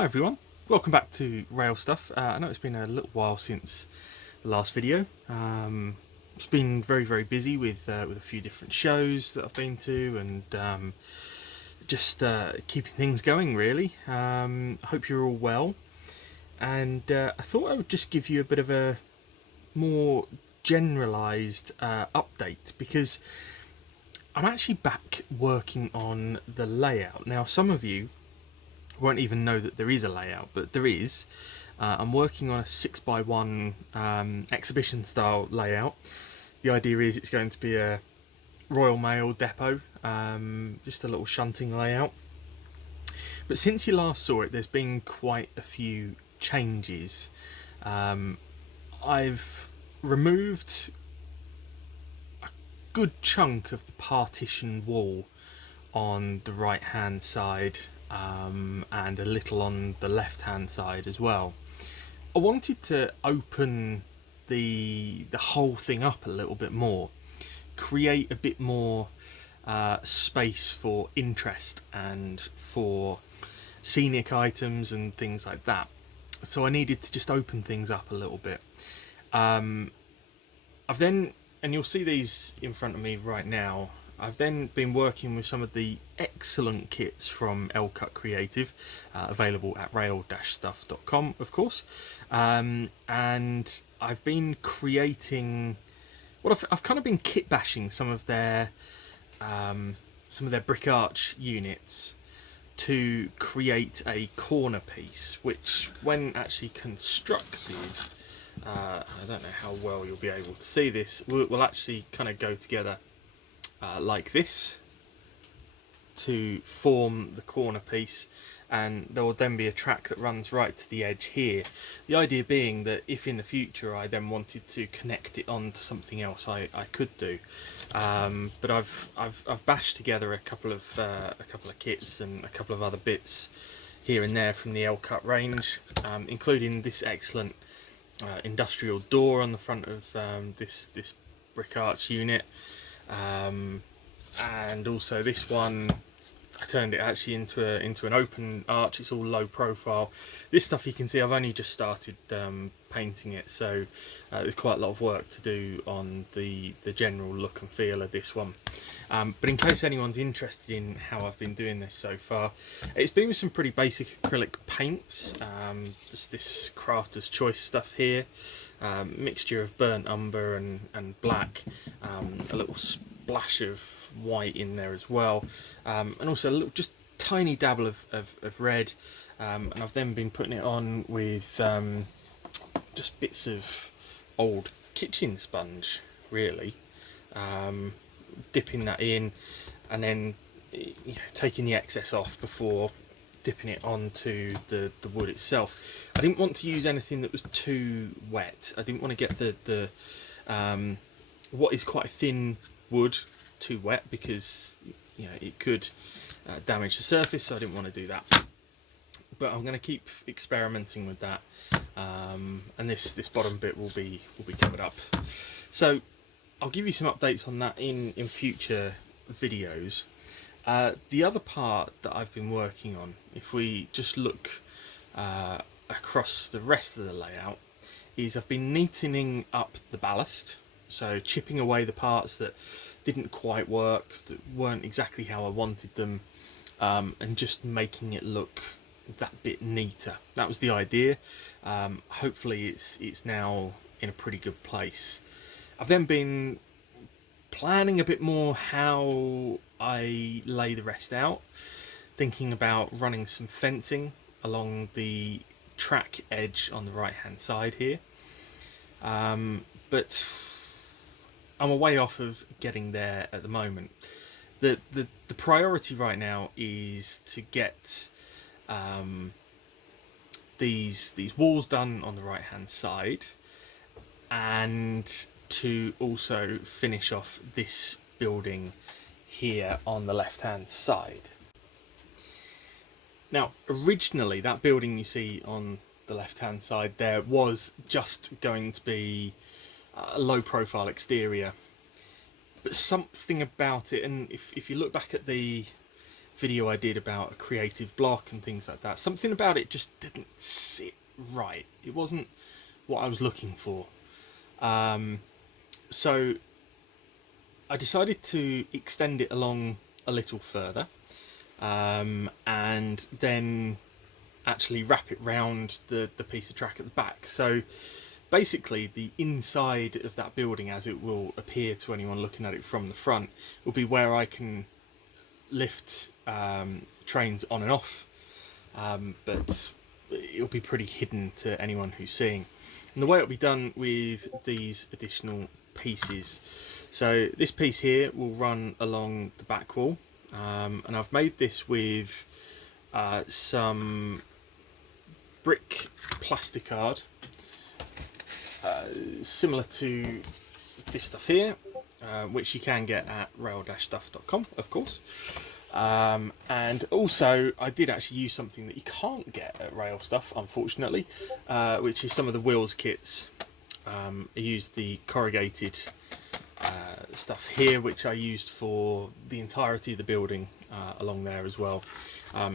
Hi everyone, welcome back to RAILstuff. I know it's been a little while since the last video. It's been very busy with a few different shows that I've been to and just keeping things going really. I hope you're all well, and I thought I would just give you a bit of a more generalised update because I'm actually back working on the layout. Now some of you won't even know that there is a layout, but there is. I'm working on a 6x1 exhibition style layout. The idea is it's going to be a Royal Mail depot, just a little shunting layout. But since you last saw it, there's been quite a few changes. I've removed a good chunk of the partition wall on the right hand side, and a little on the left hand side as well. I wanted to open the whole thing up a little bit more, create a bit more space for interest and for scenic items and things like that. So I needed to just open things up a little bit. I've then, and you'll see these in front of me right now, I've then been working with some of the excellent kits from Cut Creative, available at RAILstuff.com, of course. And I've been creating, well, I've kind of been kit bashing some of their brick arch units to create a corner piece, which, when actually constructed, I don't know how well you'll be able to see this, will actually kind of go together like this to form the corner piece, and there will then be a track that runs right to the edge here. The idea being that if in the future I then wanted to connect it on to something else, I could do. But I've bashed together a couple of kits and a couple of other bits here and there from the Cut range, including this excellent industrial door on the front of this brick arch unit. And also this one, I turned it actually into an open arch. It's all low profile. This stuff, you can see I've only just started painting it, so there's quite a lot of work to do on the general look and feel of this one. But in case anyone's interested in how I've been doing this so far, it's been with some pretty basic acrylic paints. Just this Crafter's Choice stuff here, mixture of burnt umber and black, a little splash of white in there as well, and also a little just tiny dabble of red, and I've then been putting it on with just bits of old kitchen sponge really, dipping that in and then taking the excess off before dipping it onto the wood itself. I didn't want to use anything that was too wet. I didn't want to get the what is quite a thin wood too wet, because it could damage the surface, so I didn't want to do that. But I'm going to keep experimenting with that, and this bottom bit will be covered up. So I'll give you some updates on that in future videos. The other part that I've been working on, if we just look across the rest of the layout, is I've been neatening up the ballast, so chipping away the parts that didn't quite work, that weren't exactly how I wanted them, and just making it look that bit neater. That was the idea. Hopefully it's now in a pretty good place. I've then been planning a bit more how I lay the rest out, thinking about running some fencing along the track edge on the right hand side here, but I'm a way off of getting there at the moment. The priority right now is to get these walls done on the right hand side, and to also finish off this building here on the left hand side. Now originally that building you see on the left hand side there was just going to be a low profile exterior, but something about it, and if you look back at the video I did about a creative block and things like that. Something about it just didn't sit right. It wasn't what I was looking for. So I decided to extend it along a little further, and then actually wrap it round the piece of track at the back. So basically the inside of that building, as it will appear to anyone looking at it from the front, will be where I can lift trains on and off, but it'll be pretty hidden to anyone who's seeing. And the way it'll be done with these additional pieces, so this piece here will run along the back wall, and I've made this with some brick plasticard, similar to this stuff here, which you can get at RAILstuff.com, of course. And also I did actually use something that you can't get at RAILstuff, unfortunately, which is some of the wheels kits. I used the corrugated stuff here, which I used for the entirety of the building along there as well,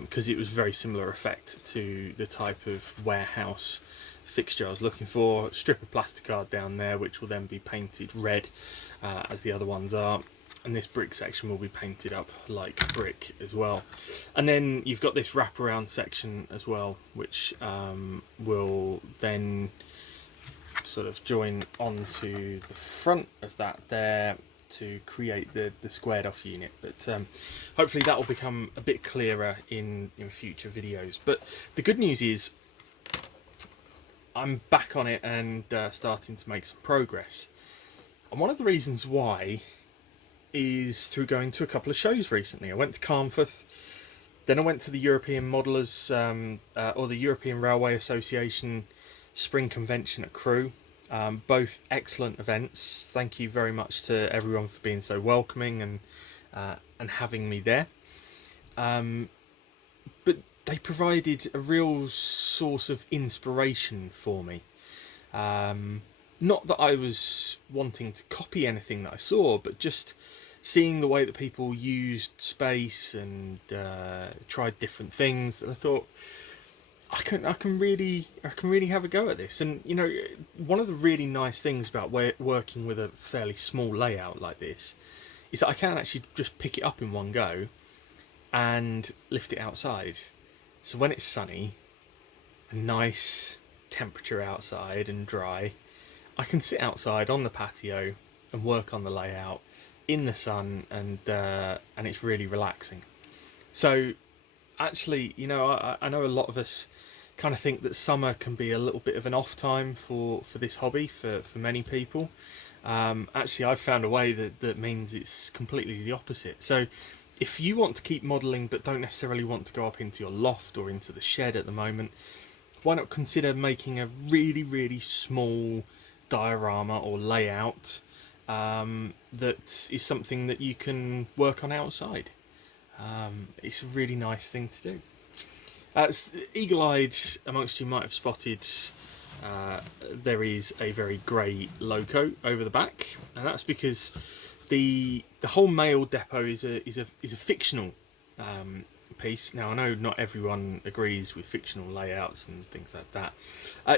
because it was very similar effect to the type of warehouse fixture I was looking for. Strip of plasticard down there, which will then be painted red as the other ones are, and this brick section will be painted up like brick as well. And then you've got this wraparound section as well, which will then sort of join onto the front of that there to create the squared off unit. But hopefully that will become a bit clearer in future videos. But the good news is I'm back on it and starting to make some progress. And one of the reasons why is through going to a couple of shows recently. I went to Carnforth, then I went to the European Modellers or the European Railway Association Spring Convention at Crewe. Both excellent events. Thank you very much to everyone for being so welcoming and having me there. But they provided a real source of inspiration for me. Not that I was wanting to copy anything that I saw, but just seeing the way that people used space and tried different things. And I thought, I can really have a go at this. And one of the really nice things about working with a fairly small layout like this is that I can actually just pick it up in one go and lift it outside. So when it's sunny, a nice temperature outside and dry, I can sit outside on the patio and work on the layout in the sun, and it's really relaxing. So actually, I know a lot of us kind of think that summer can be a little bit of an off time for this hobby for many people. Actually, I've found a way that means it's completely the opposite. So if you want to keep modelling but don't necessarily want to go up into your loft or into the shed at the moment, why not consider making a really small diorama or layout that is something that you can work on outside. It's a really nice thing to do. Eagle-eyed amongst you might have spotted there is a very grey logo over the back, and that's because the whole mail depot is a fictional piece. Now, I know not everyone agrees with fictional layouts and things like that.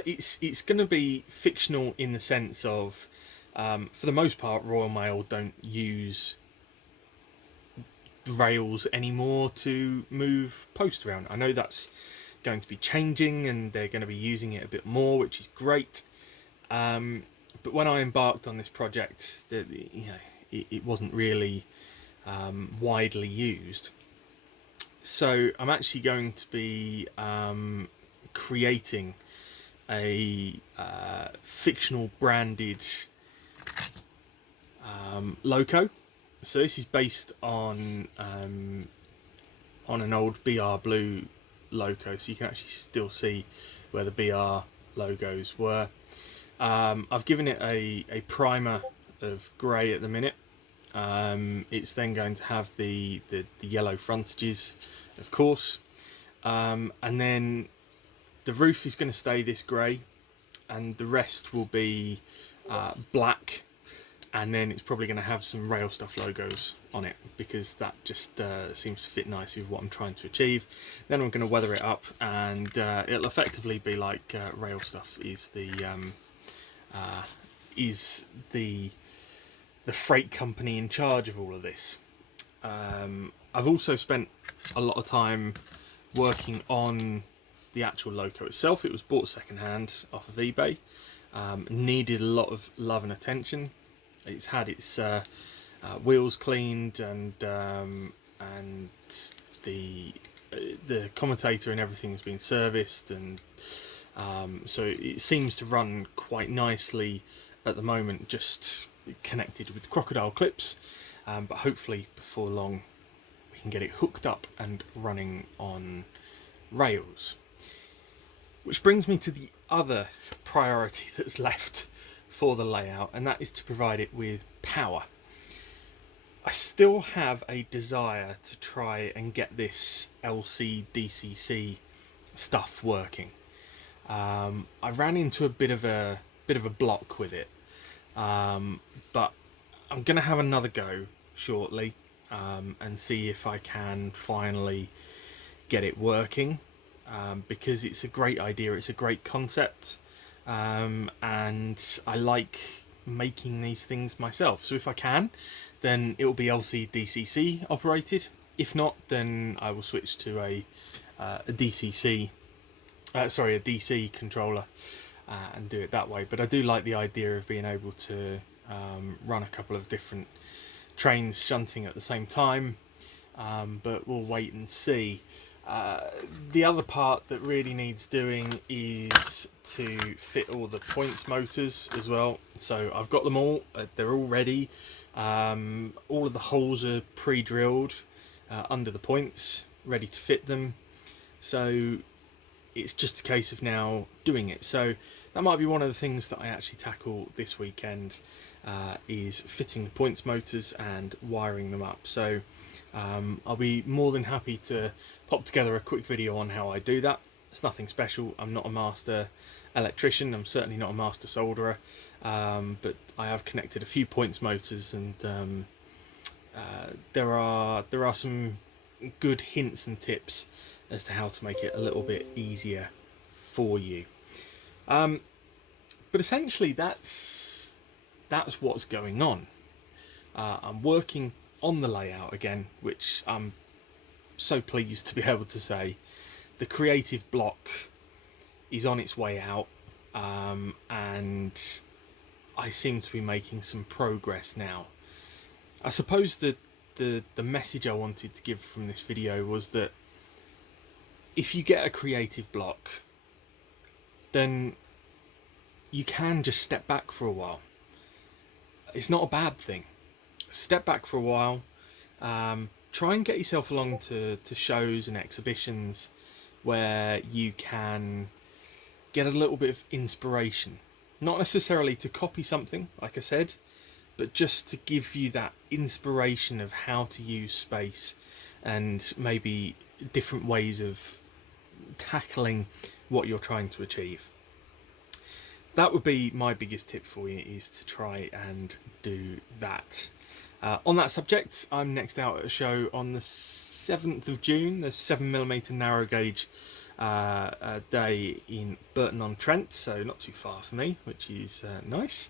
It's going to be fictional in the sense of, for the most part, Royal Mail don't use rails anymore to move post around. I know that's going to be changing and they're going to be using it a bit more, which is great. But when I embarked on this project, it wasn't really widely used. So I'm actually going to be creating a fictional branded logo. So this is based on an old BR Blue logo, so you can actually still see where the BR logos were. I've given it a primer of grey at the minute. It's then going to have the yellow frontages, of course, and then the roof is going to stay this grey, and the rest will be black. and then it's probably going to have some RAILstuff logos on it, because that just seems to fit nicely with what I'm trying to achieve. Then I'm going to weather it up, and it'll effectively be like RAILstuff is the freight company in charge of all of this. I've also spent a lot of time working on the actual logo itself. It was bought secondhand off of eBay. Needed a lot of love and attention. It's had its wheels cleaned, and the commentator and everything has been serviced, and so it seems to run quite nicely at the moment, just connected with crocodile clips, but hopefully before long we can get it hooked up and running on rails. Which brings me to the other priority that's left for the layout, and that is to provide it with power. I still have a desire to try and get this LC-DCC stuff working. I ran into a bit of a block with it, but I'm going to have another go shortly, and see if I can finally get it working, because it's a great idea, it's a great concept, and I like making these things myself. So if I can, then it will be LC-DCC operated. If not, then I will switch to a DC controller, and do it that way. But I do like the idea of being able to run a couple of different trains shunting at the same time, but we'll wait and see. The other part that really needs doing is to fit all the points motors as well. So I've got them all, they're all ready. All of the holes are pre-drilled under the points, ready to fit them. So it's just a case of now doing it. So that might be one of the things that I actually tackle this weekend, is fitting the points motors and wiring them up. So I'll be more than happy to pop together a quick video on how I do that. It's nothing special. I'm not a master electrician, I'm certainly not a master solderer, but I have connected a few points motors, and there are some good hints and tips as to how to make it a little bit easier for you. But essentially that's what's going on. I'm working on the layout again, which I'm so pleased to be able to say. The creative block is on its way out, and I seem to be making some progress now. I suppose that the message I wanted to give from this video was that if you get a creative block, then you can just step back for a while. It's not a bad thing. Step back for a while, try and get yourself along to shows and exhibitions where you can get a little bit of inspiration. Not necessarily to copy something, like I said, but just to give you that inspiration of how to use space and maybe different ways of tackling what you're trying to achieve. That would be my biggest tip for you, is to try and do that. On that subject, I'm next out at a show on the 7th of June, the 7mm narrow gauge day in Burton-on-Trent, so not too far from me, which is nice.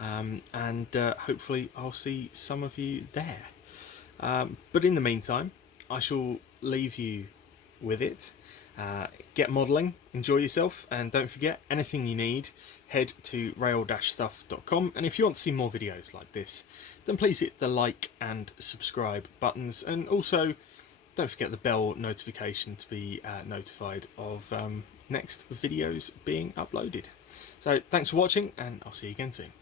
And hopefully I'll see some of you there. But in the meantime, I shall leave you with it. Get modelling, enjoy yourself, and don't forget, anything you need, head to rail-stuff.com. and if you want to see more videos like this, then please hit the like and subscribe buttons, and also don't forget the bell notification to be notified of next videos being uploaded. So thanks for watching, and I'll see you again soon.